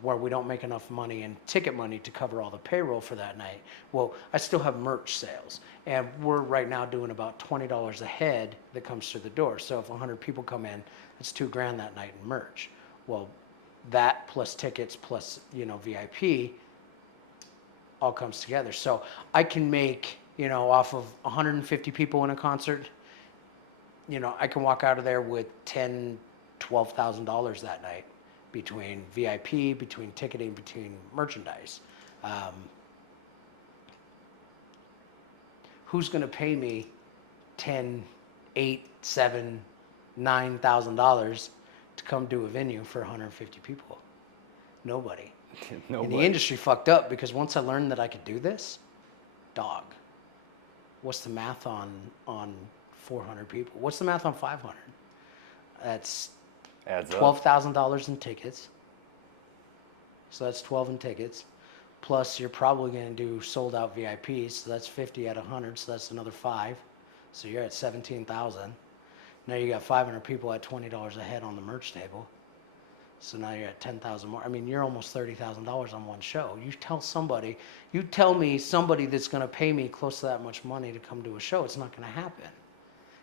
where we don't make enough money in ticket money to cover all the payroll for that night, well, I still have merch sales. And we're right now doing about $20 a head that comes through the door. So if 100 people come in, it's $2,000 that night in merch. Well, that plus tickets plus, you know, VIP all comes together. So I can make, you know, off of 150 people in a concert, you know, I can walk out of there with $12,000 that night between VIP, between ticketing, between merchandise. Who's going to pay me $10, $8, $7, $9,000 to come do a venue for 150 people? Nobody. Nobody. And the industry fucked up because once I learned that I could do this, dog, what's the math on 400 people? What's the math on 500? That's Adds up. $12,000 in tickets. So that's 12 in tickets. Plus you're probably going to do sold out VIPs. So that's 50 at 100. So that's another 5. So you're at 17,000. Now you got 500 people at $20 a head on the merch table. So now you're at 10,000 more. I mean, you're almost $30,000 on one show. You tell me somebody that's going to pay me close to that much money to come to a show, it's not going to happen.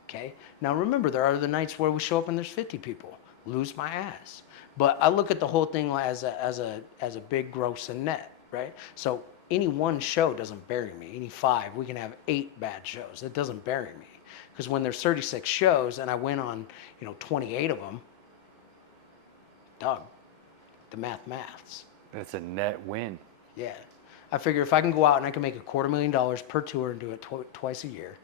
Okay? Now remember, there are the nights where we show up and there's 50 people. Lose my ass. But I look at the whole thing as a big gross and net, right? So any one show doesn't bury me. Any 5, we can have 8 bad shows. It doesn't bury me. Because when there's 36 shows and I win on, you know, 28 of them, dog, the maths. It's a net win. Yeah. I figure if I can go out and I can make $250,000 per tour and do it twice a year,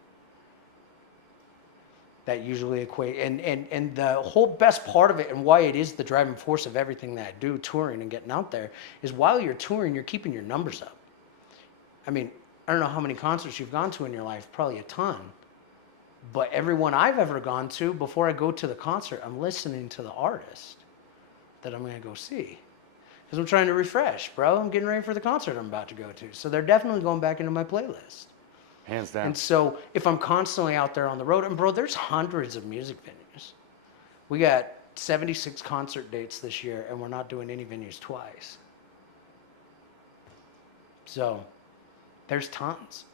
that usually equate, and the whole best part of it and why it is the driving force of everything that I do, touring and getting out there, is while you're touring, you're keeping your numbers up. I mean, I don't know how many concerts you've gone to in your life, probably a ton. But every one I've ever gone to, before I go to the concert, I'm listening to the artist that I'm going to go see. Because I'm trying to refresh, bro. I'm getting ready for the concert I'm about to go to. So they're definitely going back into my playlist. Hands down. And so if I'm constantly out there on the road, and bro, there's hundreds of music venues. We got 76 concert dates this year, and we're not doing any venues twice. So there's tons.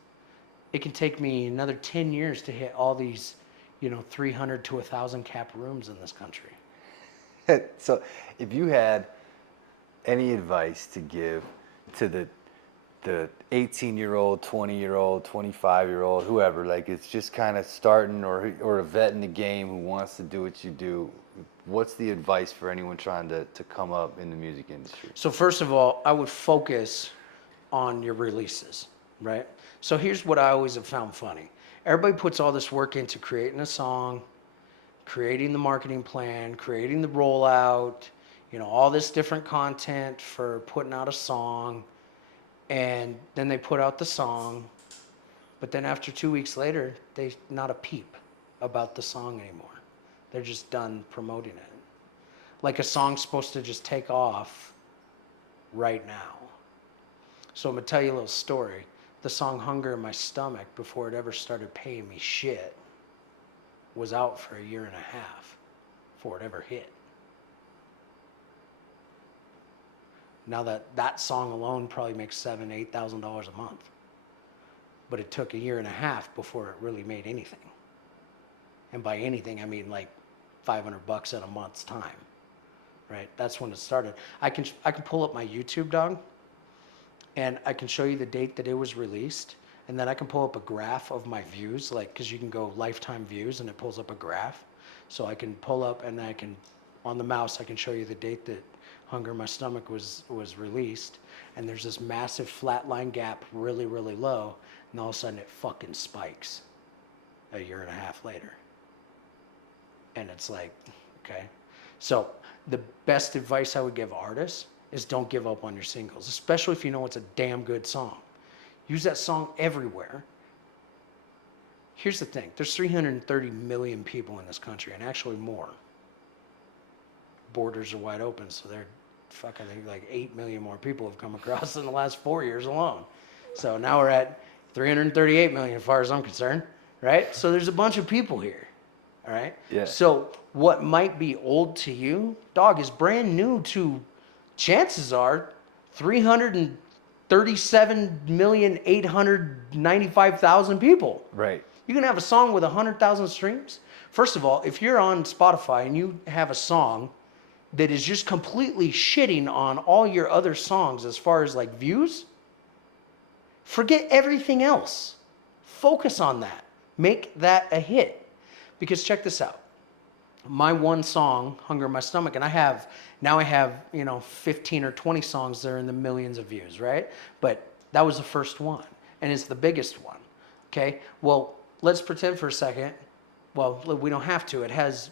It can take me another 10 years to hit all these, you know, 300 to 1,000 cap rooms in this country. So if you had any advice to give to the 18-year-old, 20-year-old, 25-year-old, whoever, like it's just kind of starting or a vet in the game who wants to do what you do, what's the advice for anyone trying to come up in the music industry? So first of all, I would focus on your releases, right? So here's what I always have found funny. Everybody puts all this work into creating a song, creating the marketing plan, creating the rollout, you know, all this different content for putting out a song. And then they put out the song, but then after 2 weeks later, they not a peep about the song anymore. They're just done promoting it. Like a song's supposed to just take off right now. So I'm gonna tell you a little story. The song Hunger in My Stomach, before it ever started paying me shit, was out for 1.5 years before it ever hit. Now that song alone probably makes $7,000-8,000 a month. But it took a year and a half before it really made anything. And by anything, I mean like $500 at a month's time, right? That's when it started. I can pull up my YouTube, dog, and I can show you the date that it was released, and then I can pull up a graph of my views, like, because you can go lifetime views, and it pulls up a graph. So I can pull up, and I can, on the mouse, I can show you the date that Hunger in My Stomach was released, and there's this massive flat line gap, really, really low, and all of a sudden it fucking spikes a year and a half later. And it's like, okay. So the best advice I would give artists is don't give up on your singles, especially if you know it's a damn good song. Use that song everywhere. Here's the thing. There's 330 million people in this country, and actually more. Borders are wide open, so they're fucking, I think like 8 million more people have come across in the last 4 years alone. So now we're at 338 million as far as I'm concerned, right? So there's a bunch of people here, all right? Yeah. So what might be old to you, dog, is brand new to, chances are, 337,895,000 people. Right. You can have a song with 100,000 streams. First of all, if you're on Spotify and you have a song that is just completely shitting on all your other songs as far as like views, forget everything else. Focus on that. Make that a hit. Because check this out. My one song, Hunger in My Stomach, and I have 15 or 20 songs that are in the millions of views, right? But that was the first one, and it's the biggest one, okay? Well, let's pretend for a second, well, we don't have to. It has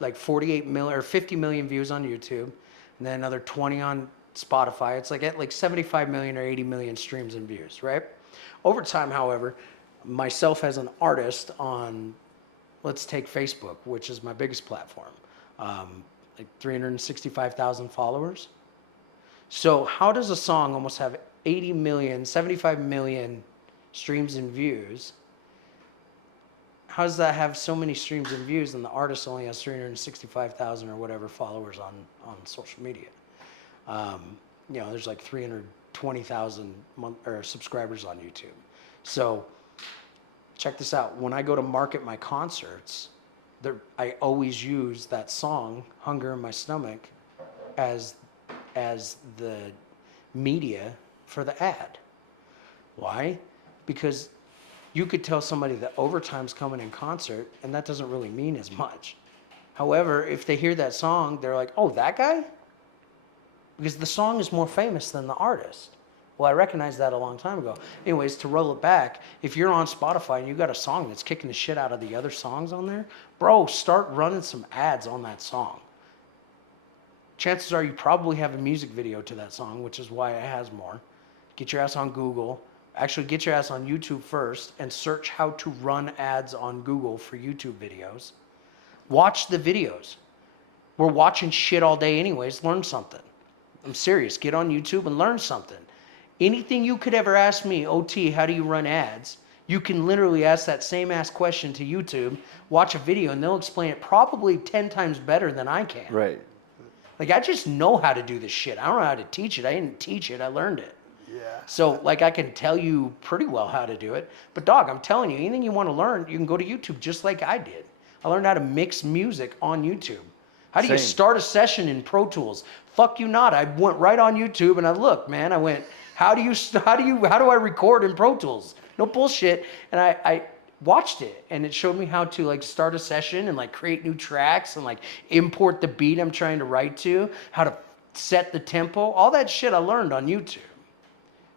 like 48 million or 50 million views on YouTube, and then another 20 on Spotify. It's like at like 75 million or 80 million streams and views, right? Over time, however, myself as an artist on, let's take Facebook, which is my biggest platform, like 365,000 followers. So how does a song almost have 80 million, 75 million streams and views? How does that have so many streams and views and the artist only has 365,000 or whatever followers on social media? There's like 320,000 subscribers on YouTube. So check this out. When I go to market my concerts, I always use that song, Hunger in My Stomach, as the media for the ad. Why? Because you could tell somebody that overtime's coming in concert, and that doesn't really mean as much. However, if they hear that song, they're like, oh, that guy? Because the song is more famous than the artist. Well, I recognized that a long time ago. Anyways, to roll it back, if you're on Spotify and you got a song that's kicking the shit out of the other songs on there, bro, start running some ads on that song. Chances are you probably have a music video to that song, which is why it has more. Get your ass on Google. Actually, get your ass on YouTube first and search how to run ads on Google for YouTube videos. Watch the videos. We're watching shit all day anyways. Learn something. I'm serious. Get on YouTube and learn something. Anything you could ever ask me, OT, how do you run ads? You can literally ask that same ass question to YouTube, watch a video, and they'll explain it probably 10 times better than I can. Right. Like, I just know how to do this shit. I don't know how to teach it. I didn't teach it. I learned it. Yeah. So, like, I can tell you pretty well how to do it. But, dog, I'm telling you, anything you want to learn, you can go to YouTube just like I did. I learned how to mix music on YouTube. How do you Same. start a session in Pro Tools? Fuck you not. I went right on YouTube and I looked, man. I went, how do I record in Pro Tools? No bullshit. And I watched it, and it showed me how to like start a session and like create new tracks and like import the beat I'm trying to write to, how to set the tempo. All that shit I learned on YouTube.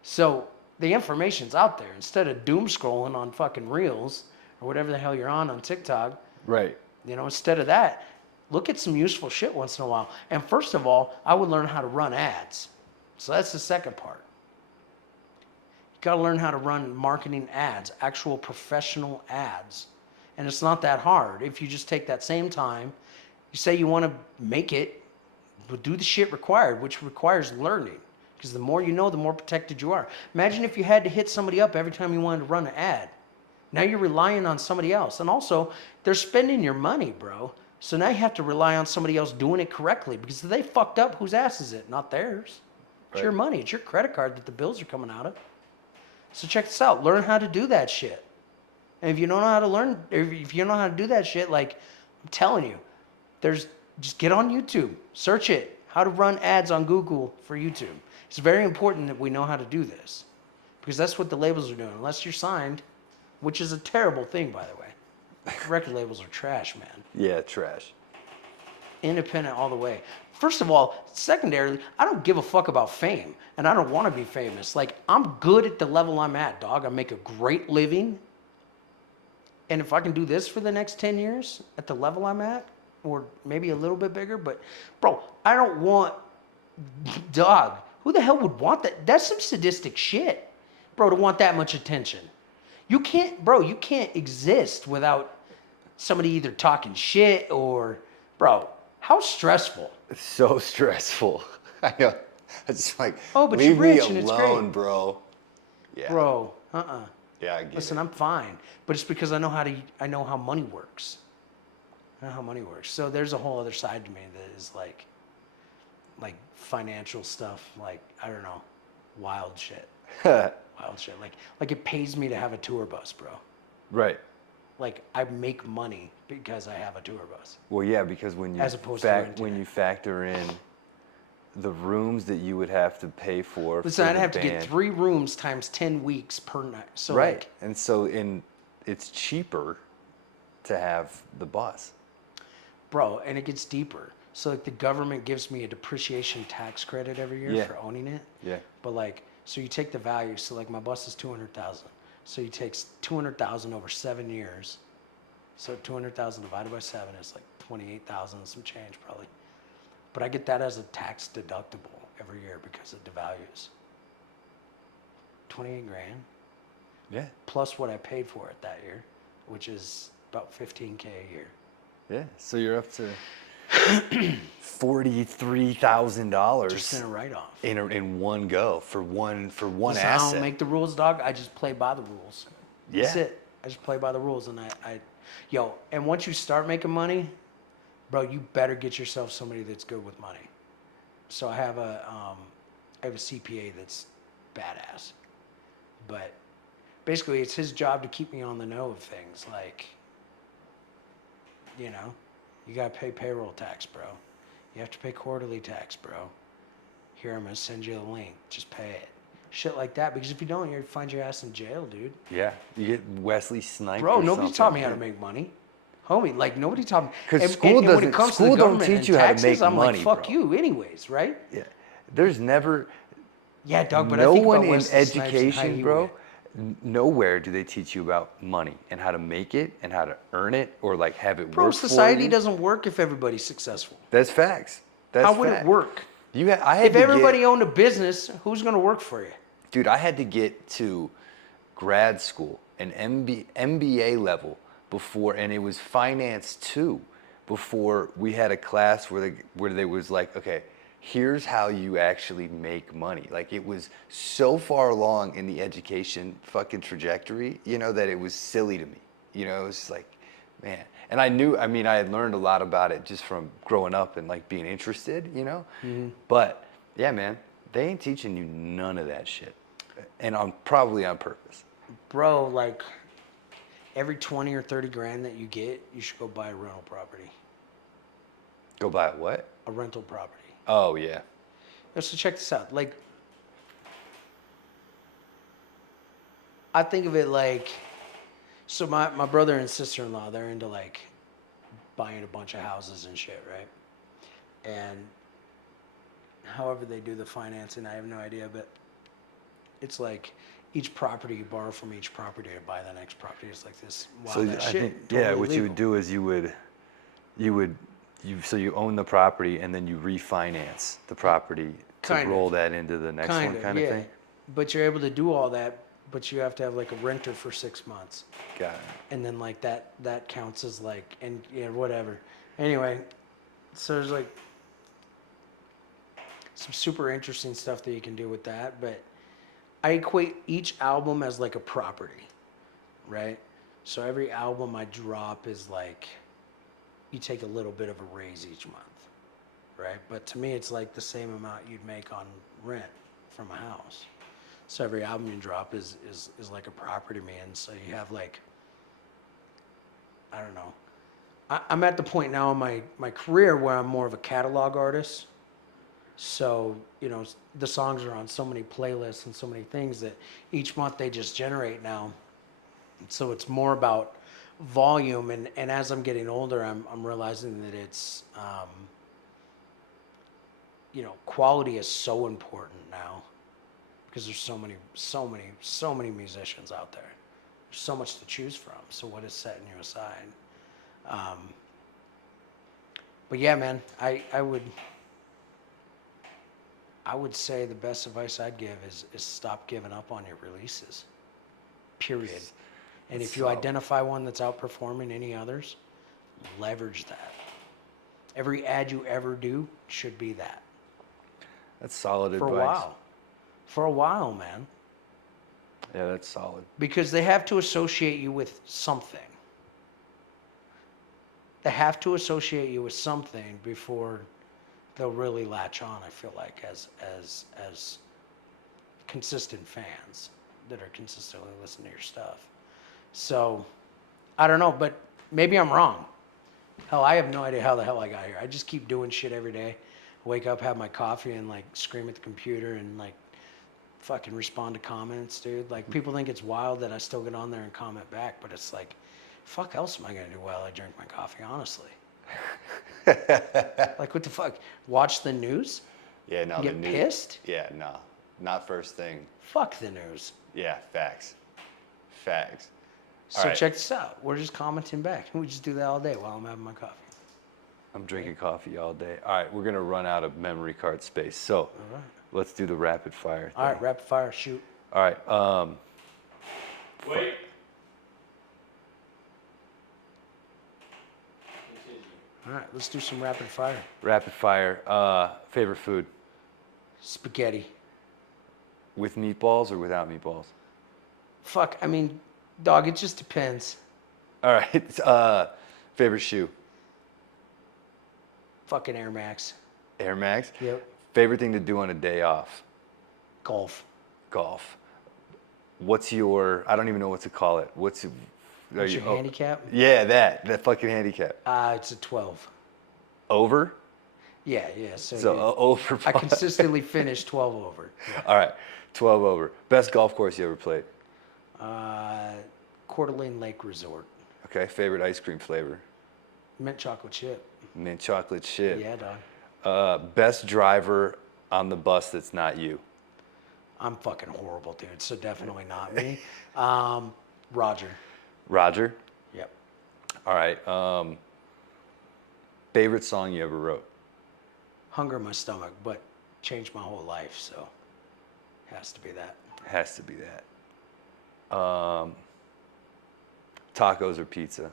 So the information's out there. Instead of doom scrolling on fucking Reels or whatever the hell you're on TikTok. Right. Instead of that, look at some useful shit once in a while. And first of all, I would learn how to run ads. So that's the second part. You got to learn how to run marketing ads, actual professional ads. And it's not that hard. If you just take that same time, you say you want to make it, but do the shit required, which requires learning. Because the more you know, the more protected you are. Imagine if you had to hit somebody up every time you wanted to run an ad. Now you're relying on somebody else. And also, they're spending your money, bro. So now you have to rely on somebody else doing it correctly. Because if they fucked up, whose ass is it? Not theirs. It's your money. It's your credit card that the bills are coming out of. So check this out. Learn how to do that shit. And if you don't know how to learn, if you don't know how to do that shit, like I'm telling you, just get on YouTube, search it, how to run ads on Google for YouTube. It's very important that we know how to do this because that's what the labels are doing. Unless you're signed, which is a terrible thing, by the way. Record labels are trash, man. Yeah, trash. Independent all the way. First of all, secondarily, I don't give a fuck about fame, and I don't want to be famous. Like, I'm good at the level I'm at, dog. I make a great living, and if I can do this for the next 10 years at the level I'm at, or maybe a little bit bigger, but bro, I don't want, dog, who the hell would want that? That's some sadistic shit, bro, to want that much attention. You can't exist without somebody either talking shit or, bro, how stressful. It's so stressful. I know. It's like, Oh, but leave you're rich me and it's alone, great. bro. Yeah. Bro, Yeah, I get Listen, it. I'm fine, but it's because I know how money works. I know how money works. So there's a whole other side to me that is like financial stuff, like, I don't know, wild shit. Wild shit. Like it pays me to have a tour bus, bro. Right. Like I make money because I have a tour bus. Well, yeah, because when you As opposed to renting when it. you factor in the rooms that you would have to pay for Listen, for I'd the have to get band. 3 rooms times 10 weeks per night. So Right. like, And so it's cheaper to have the bus. bro, and it gets deeper. So like the government gives me a depreciation tax credit every year Yeah. for owning it. Yeah. But like, so you take the value. So like my bus is 200,000. So you take 200,000 over 7 years. So 200,000 divided by 7 is like 28,000 and some change probably. But I get that as a tax deductible every year because it devalues. 28 grand Yeah. plus what I paid for it that year, which is about 15K a year. Yeah. So you're up to $43,000 Just in a write-off. in one go for one Listen, I asset. don't make the rules, dog. I just play by the rules. That's Yeah. it. I just play by the rules, and and once you start making money, bro, you better get yourself somebody that's good with money. So I have a CPA that's badass, but basically it's his job to keep me on the know of things. Like, you know, you gotta pay payroll tax, bro. You have to pay quarterly tax, bro. Here, I'm gonna send you the link. Just pay it. Shit like that, because if you don't, you'll find your ass in jail, dude. Yeah. You get Wesley Snipes. Bro, or nobody something. taught me how to make money. Homie, like nobody taught me. 'Cause And- school and when doesn't- it comes to school the don't government teach and you how to taxes, make I'm money, like, fuck bro. you anyways, right? Yeah. There's never Yeah, dog, but I no think one about in Wesley Snipes and how education, he bro. went. Nowhere do they teach you about money and how to make it and how to earn it or like have it Bro, work society for you. doesn't work if everybody's successful. That's facts. That's How would fact. it work? I had If to everybody get, owned a business, who's going to work for you? dude, I had to get to grad school, an MBA level before, and it was finance too, before we had a class where they was like, okay, here's how you actually make money. Like it was so far along in the education fucking trajectory, that it was silly to me. It was just like, man. And I had learned a lot about it just from growing up and like being interested, But yeah, man, they ain't teaching you none of that shit. And probably on purpose. Bro, like every 20 or 30 grand that you get, you should go buy a rental property. Go buy a what? A rental property. Oh, yeah. So check this out. Like, I think of it like, so my brother and sister-in-law, they're into like buying a bunch of houses and shit, right? And however they do the financing, I have no idea, but it's like each property, you borrow from each property to buy the next property. It's like this wild ass shit. Totally what you legal. would do is you own the property and then you refinance the property to Kind of. roll that into the next one kind of yeah. thing. But you're able to do all that, but you have to have like a renter for 6 months. Got it. And then like that counts as like, and yeah, whatever. Anyway, so there's like some super interesting stuff that you can do with that, but I equate each album as like a property, right? So every album I drop is like, you take a little bit of a raise each month, right? But to me, it's like the same amount you'd make on rent. from a house. So every album you drop is like a property, man. So you have like, I don't know. I'm at the point now in my career where I'm more of a catalog artist. So, you know, the songs are on so many playlists and so many things that each month they just generate now. So it's more about volume. And as I'm getting older, I'm realizing that it's, you know, quality is so important now because there's so many musicians out there. There's so much to choose from. So what is setting you aside? But yeah, man, I would say the best advice I'd give is stop giving up on your releases. Period. And if you solid. identify one that's outperforming any others, leverage that. Every ad you ever do should be that. That's solid For advice. a while. For a while, man. Yeah, that's solid. Because they have to associate you with something. They have to associate you with something before they'll really latch on, I feel like, as consistent fans that are consistently listening to your stuff. So, I don't know, but maybe I'm wrong. Hell, I have no idea how the hell I got here. I just keep doing shit every day. Wake up, have my coffee, and like scream at the computer and like fucking respond to comments, dude. Like people think it's wild that I still get on there and comment back, but it's like, fuck else am I gonna do while I drink my coffee, honestly? Like what the fuck? Watch the news? Yeah, no, Get the news. pissed? Yeah, no, not first thing. Fuck the news. Yeah, facts. Facts. So All right. check this out. We're just commenting back. We just do that all day while I'm having my coffee. I'm drinking coffee all day. All right, we're gonna run out of memory card space, so All right. let's do the rapid fire. All right, thing. rapid fire, shoot. All right. Wait. Continue. All right, let's do some rapid fire. Rapid fire. Favorite food? Spaghetti. With meatballs or without meatballs? Fuck, I mean, dog, it just depends. All right. Favorite shoe? Fucking Air Max. Air Max. Yep. Favorite thing to do on a day off? Golf. Golf. What's your? I don't even know what to call it. What's What's your handicap? Yeah, that fucking handicap. It's a 12. Over. Yeah, yeah. So, So over. I consistently finish 12 over. All right, 12 over. Best golf course you ever played? Coeur d'Alene Lake Resort. Okay. Favorite ice cream flavor? Mint chocolate chip. Mint chocolate chip. Yeah, dog. Best driver on the bus that's not you? I'm fucking horrible, dude. So definitely not me. Roger. Roger. Yep. All right. Favorite song you ever wrote? Hunger in my stomach, but changed my whole life, so has to be that. Has to be that. Tacos or pizza?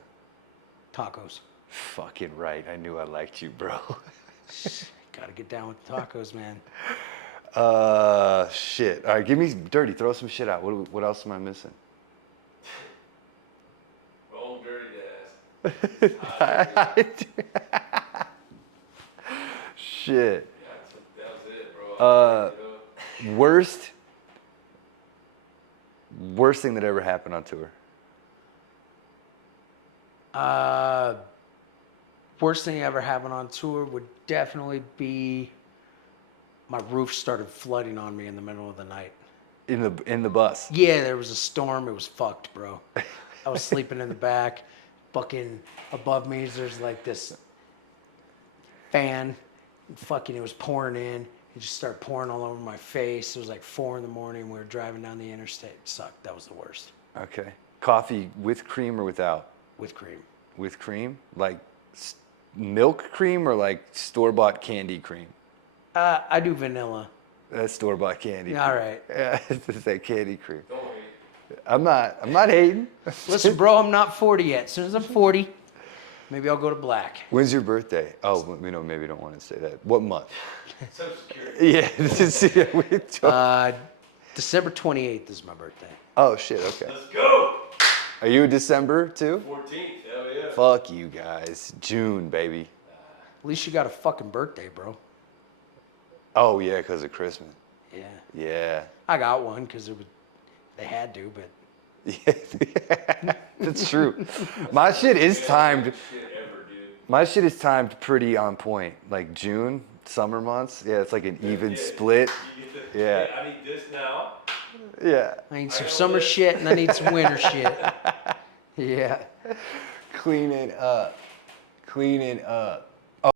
Tacos. Fucking right. I knew I liked you, bro. Gotta get down with the tacos, man. Shit. All right, give me dirty. Throw some shit out. What else am I missing? Wrong dirty ass. Shit. That was it, bro. Worst thing that ever happened on tour? Worst thing ever happened on tour would definitely be my roof started flooding on me in the middle of the night. In the bus. Yeah, there was a storm. It was fucked, bro. I was sleeping in the back. Fucking above me, there's like this fan. Fucking, it was pouring in. It just started pouring all over my face. It was like 4 in the morning. We were driving down the interstate. It sucked. That was the worst. Okay. Coffee with cream or without? With cream. With cream? Like milk cream or like store-bought candy cream? I do vanilla. That's store-bought candy. All cream. right. Yeah, it's that candy cream. Don't hate. I'm not hating. Listen, bro, I'm not 40 yet. As soon as I'm 40, maybe I'll go to black. When's your birthday? Oh, maybe you don't want to say that. What month? Social Security. Yeah, this is, December 28th is my birthday. oh shit, okay. Let's go. Are you a December too? 14th. Hell yeah. Fuck you guys. June, baby. At least you got a fucking birthday, bro. Oh yeah, because of Christmas. Yeah. Yeah. I got one because they had to, but Yeah, that's true. My shit is timed. Shit ever, dude. My shit is timed pretty on point. Like June, summer months. Yeah, it's like an even Yeah, split. You get the, Yeah. hey, I need this now. Yeah. I need I some got summer this. shit and I need some winter shit. Yeah. Cleaning up. Cleaning up.